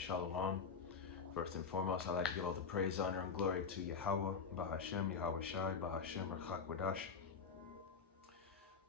Shalom. First and foremost, I'd like to give all the praise, honor, and glory to Yahweh, Bahashem, Yahweh Shai, Bahashem, Rachak Wadash.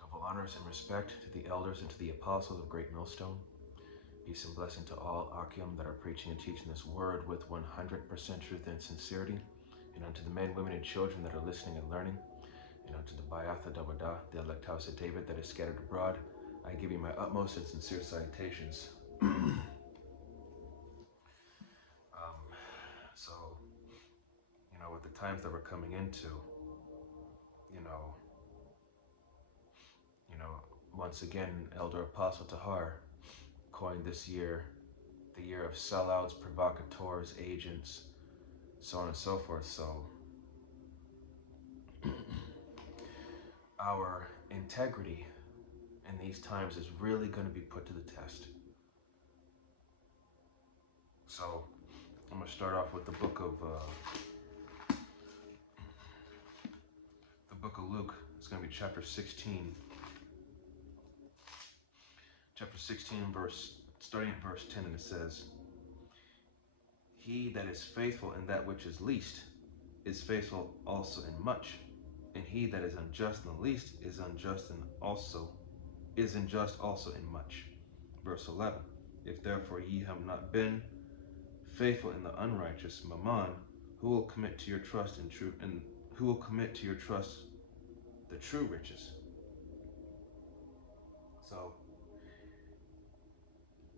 Double honors and respect to the elders and to the apostles of Great Millstone. Peace and blessing to all Akim that are preaching and teaching this word with 100% truth and sincerity, and unto the men, women, and children that are listening and learning, and unto the Bayatha Dawadah, the elect house of David that is scattered abroad. I give you my utmost and sincere salutations. So, with the times that we're coming into, once again, Elder Apostle Tahar coined this year the year of sellouts, provocateurs, agents, so on and so forth. So, our integrity in these times is really going to be put to the test. So, I'm going to start off with the book of Luke. It's going to be chapter 16. Chapter 16, starting at verse 10, and it says, "He that is faithful in that which is least is faithful also in much, and he that is unjust in the least is unjust also in much." Verse 11, "If therefore ye have not been faithful in the unrighteous mammon, who will commit to your trust the true riches?" So,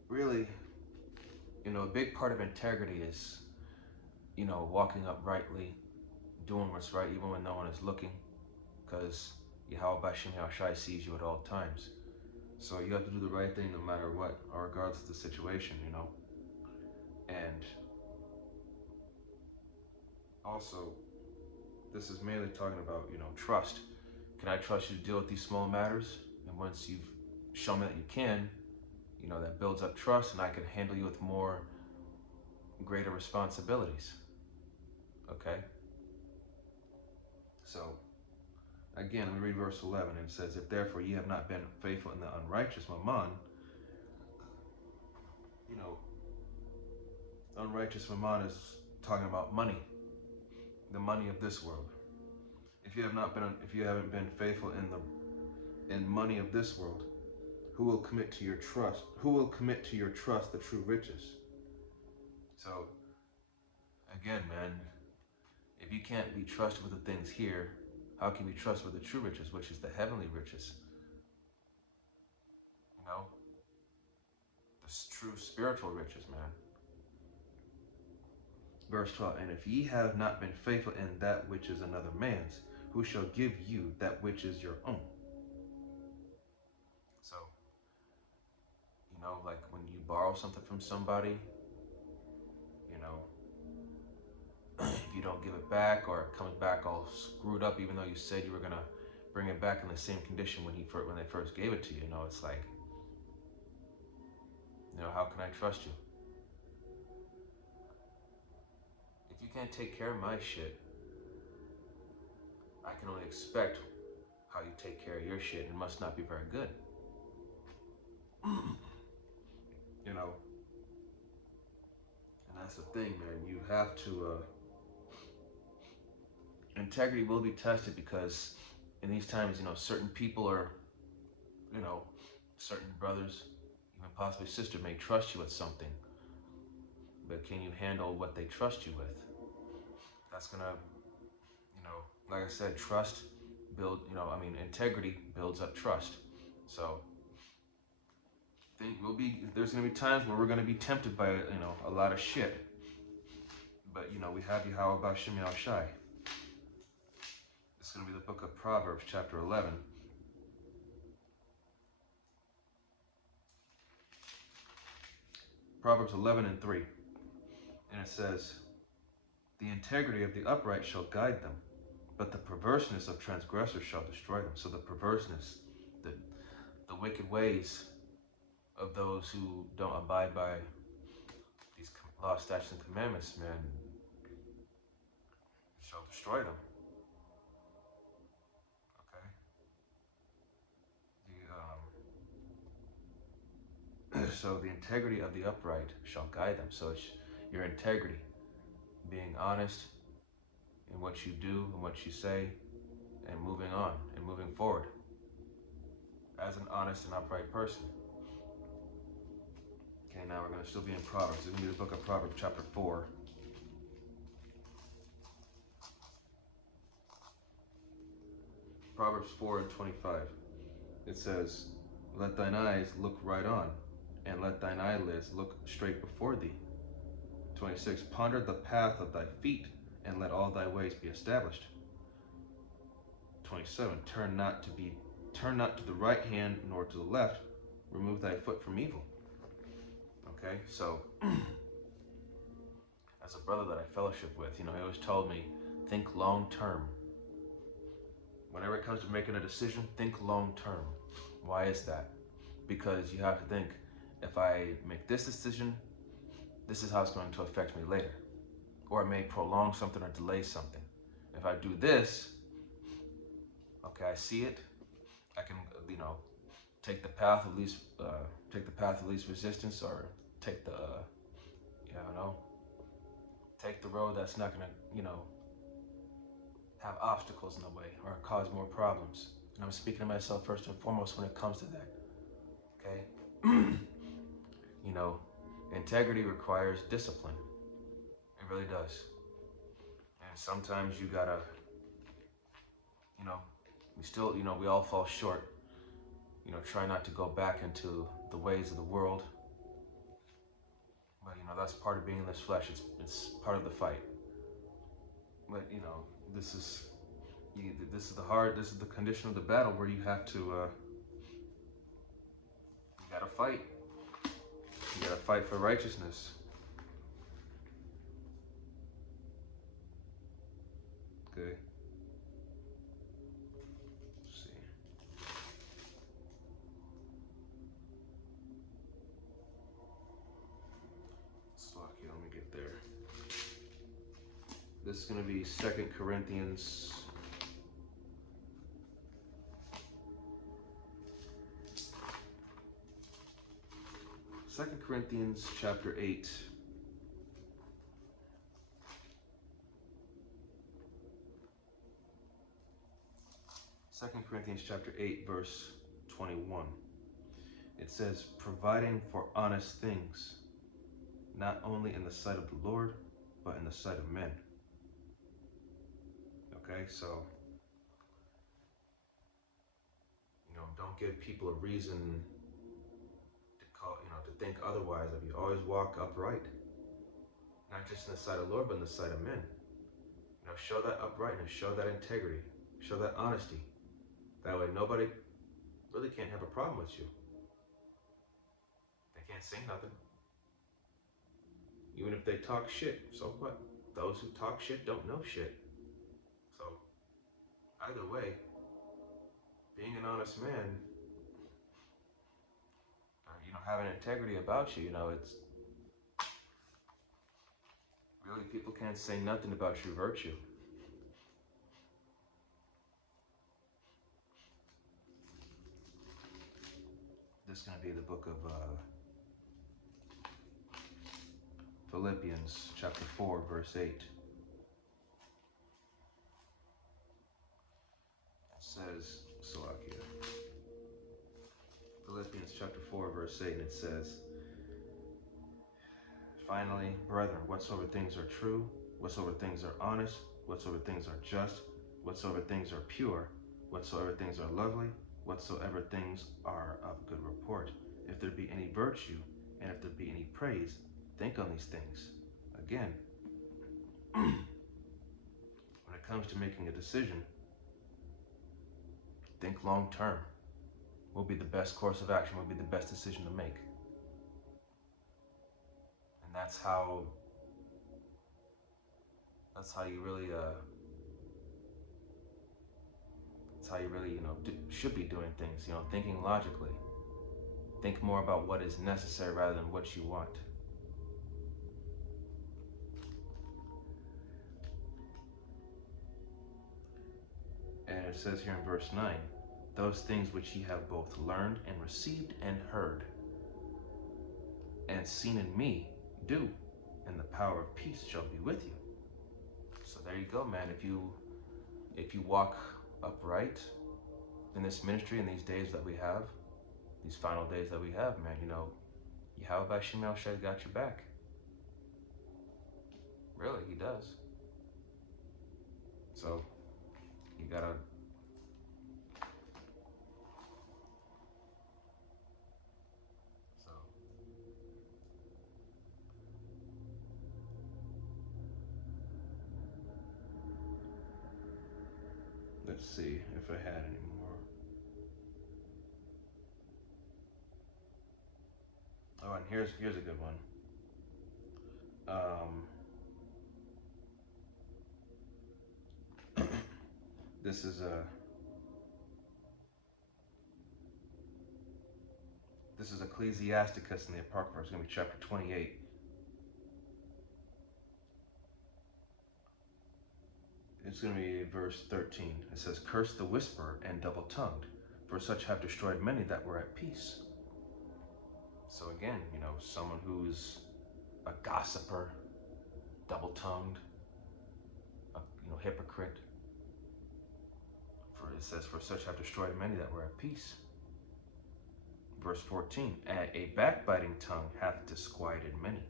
really, a big part of integrity is, walking uprightly, doing what's right even when no one is looking, because Yahweh Bashem Yahushai sees you at all times. So you have to do the right thing no matter what, regardless of the situation, And also, this is mainly talking about, trust. Can I trust you to deal with these small matters? And once you've shown me that you can, that builds up trust, and I can handle you with greater responsibilities. Okay? So, again, we read verse 11, and it says, "If therefore ye have not been faithful in the unrighteous mammon," unrighteous mammon is talking about money, the money of this world. If you haven't been faithful in money of this world, who will commit to your trust the true riches? So, again, man, if you can't be trusted with the things here, how can you be trusted with the true riches, which is the heavenly riches? The true spiritual riches, man. Verse 12, "And if ye have not been faithful in that which is another man's, who shall give you that which is your own?" So, like when you borrow something from somebody, if you don't give it back, or it comes back all screwed up, even though you said you were gonna bring it back in the same condition when they first gave it to you, it's like, how can I trust you? If you can't take care of my shit, I can only expect how you take care of your shit. It must not be very good. And that's the thing, man. You have to, integrity will be tested, because in these times, certain people are, certain brothers, even possibly sister, may trust you with something, but can you handle what they trust you with? That's gonna, like I said, integrity builds up trust. So, there's gonna be times where we're gonna be tempted by, a lot of shit. But, we have Yahweh Bashem Yahushai. It's gonna be the book of Proverbs, chapter 11. Proverbs 11:3. And it says, "The integrity of the upright shall guide them, but the perverseness of transgressors shall destroy them." So the perverseness, the wicked ways of those who don't abide by these laws, statutes, and commandments, man, shall destroy them. Okay? So the integrity of the upright shall guide them. So it's your integrity, being honest in what you do and what you say, and moving on and moving forward as an honest and upright person. Okay, now we're going to still be in Proverbs. It's going to be the book of Proverbs, chapter 4. Proverbs 4 and 25. It says, let thine eyes look right on, and let thine eyelids look straight before thee. 26. Ponder the path of thy feet, and let all thy ways be established. 27. Turn not to the right hand, nor to the left. Remove thy foot from evil. Okay, so as a brother that I fellowship with, he always told me, think long term. Whenever it comes to making a decision, think long term. Why is that? Because you have to think, if I make this decision, this is how it's going to affect me later. Or it may prolong something or delay something. If I do this, okay, I see it, I can, take the path of least resistance, or take the, take the road that's not gonna, have obstacles in the way or cause more problems. And I'm speaking to myself first and foremost when it comes to that. Okay, integrity requires discipline. It really does. And sometimes you gotta, we all fall short. Try not to go back into the ways of the world. But that's part of being in this flesh. It's part of the fight. But this is the condition of the battle where you have to you gotta fight. You gotta fight for righteousness. Okay. Let's see. Slovakia, let me get there. This is gonna be 2 Corinthians. Second Corinthians chapter 8. Second Corinthians chapter 8, verse 21. It says, providing for honest things, not only in the sight of the Lord, but in the sight of men. Okay, so, don't give people a reason to think otherwise of you. Always walk upright. Not just in the sight of the Lord, but in the sight of men. Show that uprightness, show that integrity, show that honesty. That way nobody really can't have a problem with you. They can't say nothing. Even if they talk shit, so what? Those who talk shit don't know shit. So, either way, being an honest man, having integrity about you, it's really, people can't say nothing about your virtue. This is going to be the book of Philippians chapter 4, verse 8. It says, Salakia. Philippians chapter 4, verse 8, and it says, finally, brethren, whatsoever things are true, whatsoever things are honest, whatsoever things are just, whatsoever things are pure, whatsoever things are lovely, whatsoever things are of good report, if there be any virtue, and if there be any praise, think on these things. Again, when it comes to making a decision, think long term. Will be the best course of action, will be the best decision to make. And that's how you really should be doing things, thinking logically. Think more about what is necessary rather than what you want. And it says here in verse 9, those things which ye have both learned and received and heard. and seen in me, do, and the power of peace shall be with you. So there you go, man. If you walk upright in this ministry in these days that we have, these final days that we have, man, you know, Yahweh Shem Shai got your back. Really, he does. So you gotta let's see if I had any more. Oh, and here's a good one. This is Ecclesiasticus in the Apocrypha. It's going to be chapter 28. It's going to be verse 13. It says, "Curse the whisperer and double-tongued, for such have destroyed many that were at peace." So again, you know, someone who's a gossiper, double-tongued, a hypocrite. For it says, "For such have destroyed many that were at peace." Verse 14, "A backbiting tongue hath disquieted many,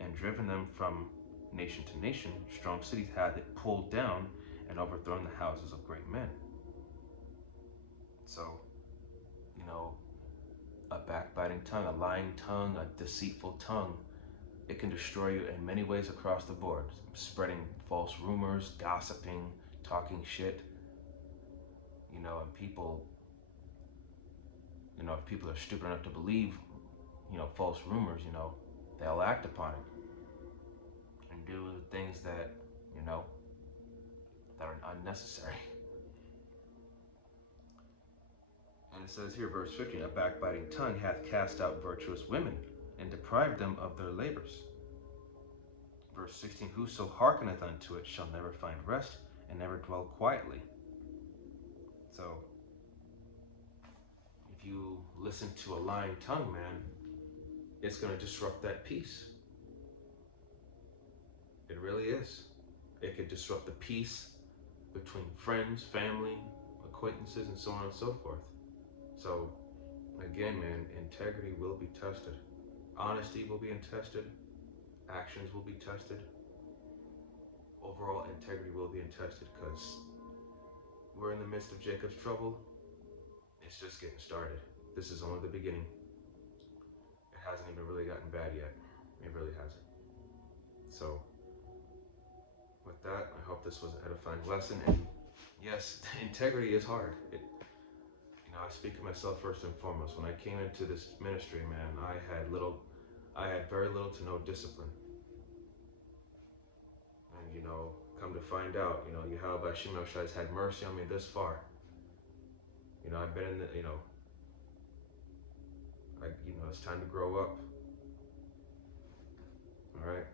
and driven them from nation to nation. Strong cities hath it pulled down, and overthrown the houses of great men." So, you know, a backbiting tongue, a lying tongue, a deceitful tongue, it can destroy you in many ways across the board. Spreading false rumors, gossiping, talking shit. You know, and people, you know, if people are stupid enough to believe, you know, false rumors, you know, they'll act upon it and do things that, you know, that are unnecessary. And it says here, verse 15, "A backbiting tongue hath cast out virtuous women, and deprived them of their labors." Verse 16, "Whoso hearkeneth unto it shall never find rest, and never dwell quietly." So, if you listen to a lying tongue, man, it's going to disrupt that peace. It really is. It could disrupt the peace between friends, family, acquaintances, and so on and so forth. So, again, man, integrity will be tested. Honesty will be tested. Actions will be tested. Overall integrity will be tested, because we're in the midst of Jacob's trouble. It's just getting started. This is only the beginning. It hasn't even really gotten bad yet. It really hasn't. So, with that, I hope this was an edifying lesson. And yes, integrity is hard. I speak of myself first and foremost. When I came into this ministry, man, I had very little to no discipline. And, you know, come to find out, you know, Yahweh Shem Shai has had mercy on me this far. You know, I've been in the, it's time to grow up. All right.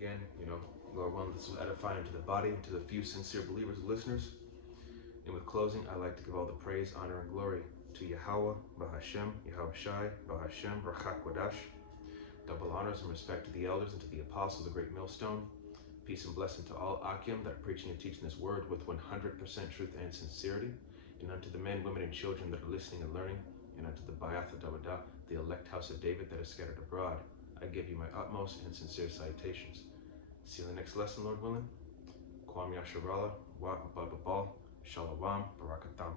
Again, you know, Lord willing, this was edifying to the body and to the few sincere believers and listeners. And with closing, I'd like to give all the praise, honor, and glory to Yahweh, Bahashem, Yahweh Shai, Bahashem, Rachak Wadash. Double honors and respect to the elders and to the apostles, the great millstone. Peace and blessing to all Akim that are preaching and teaching this word with 100% truth and sincerity. And unto the men, women, and children that are listening and learning. And unto the Bayath Dawada, the elect house of David that is scattered abroad. I give you my utmost and sincere salutations. See you in the next lesson, Lord willing. Kwam Yasharala, Wa Bababal. Shalom, Barakatam.